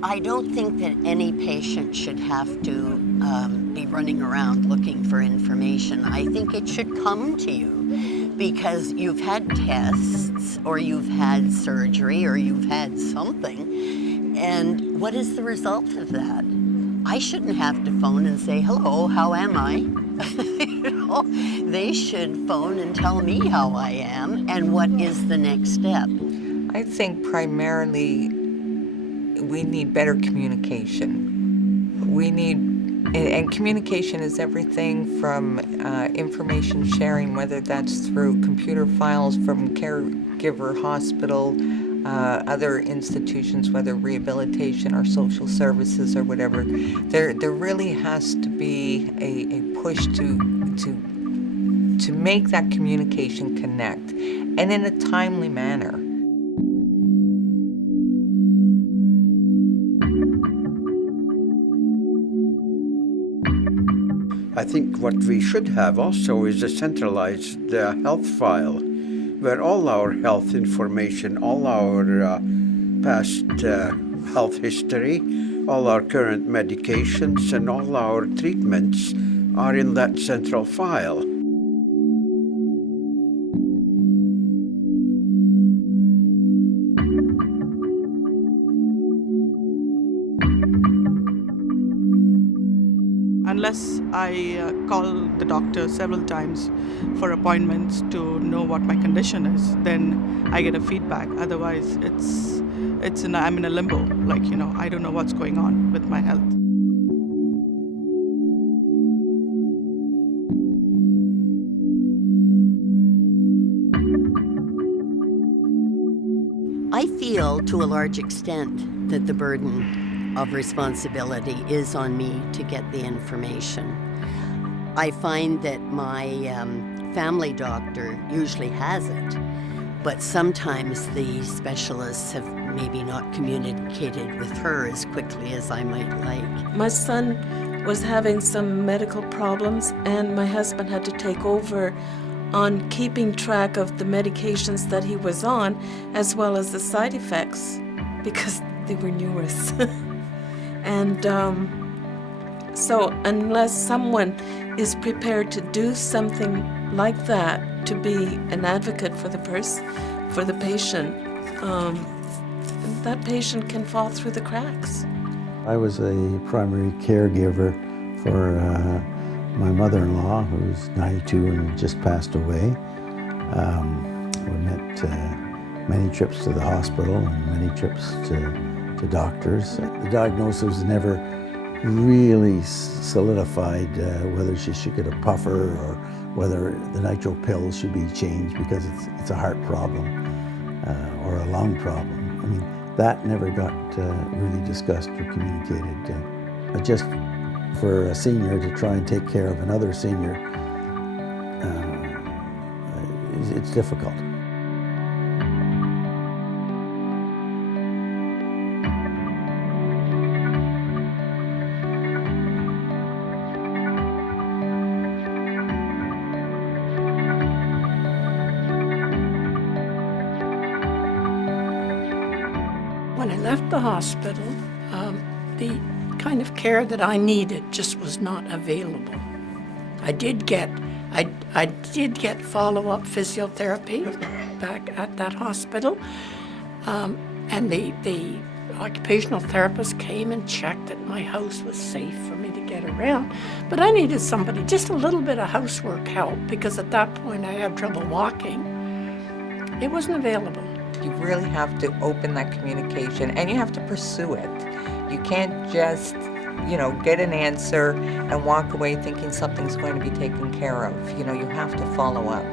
I don't think that any patient should have to be running around looking for information. I think it should come to you because you've had tests or you've had surgery or you've had something. And what is the result of that? I shouldn't have to phone and say, hello, how am I? They should phone and tell me how I am and what is the next step. I think primarily we need better communication. And communication is everything from information sharing, whether that's through computer files from Caregiver Hospital, other institutions, whether rehabilitation or social services or whatever. There really has to be a push to make that communication connect, and in a timely manner. I think what we should have also is a centralized health file where all our health information, all our past health history, all our current medications and all our treatments are in that central file. Unless I call the doctor several times for appointments to know what my condition is, then I get a feedback. Otherwise, I'm in a limbo. I don't know what's going on with my health. I feel to a large extent that the burden of responsibility is on me to get the information. I find that my family doctor usually has it, but sometimes the specialists have maybe not communicated with her as quickly as I might like. My son was having some medical problems, and my husband had to take over on keeping track of the medications that he was on, as well as the side effects, because they were numerous. And so unless someone is prepared to do something like that, to be an advocate for the patient, that patient can fall through the cracks. I was a primary caregiver for my mother-in-law, who's 92 and just passed away. We met many trips to the hospital and many trips to doctors. The diagnosis never really solidified whether she should get a puffer or whether the nitro pills should be changed because it's a heart problem or a lung problem. I mean, that never got really discussed or communicated. Just for a senior to try and take care of another senior, it's difficult. When I left the hospital, the kind of care that I needed just was not available. I did get follow-up physiotherapy back at that hospital, and the occupational therapist came and checked that my house was safe for me to get around. But I needed somebody, just a little bit of housework help, because at that point I had trouble walking. It wasn't available. You really have to open that communication, and you have to pursue it. You can't just, get an answer and walk away thinking something's going to be taken care of. You have to follow up.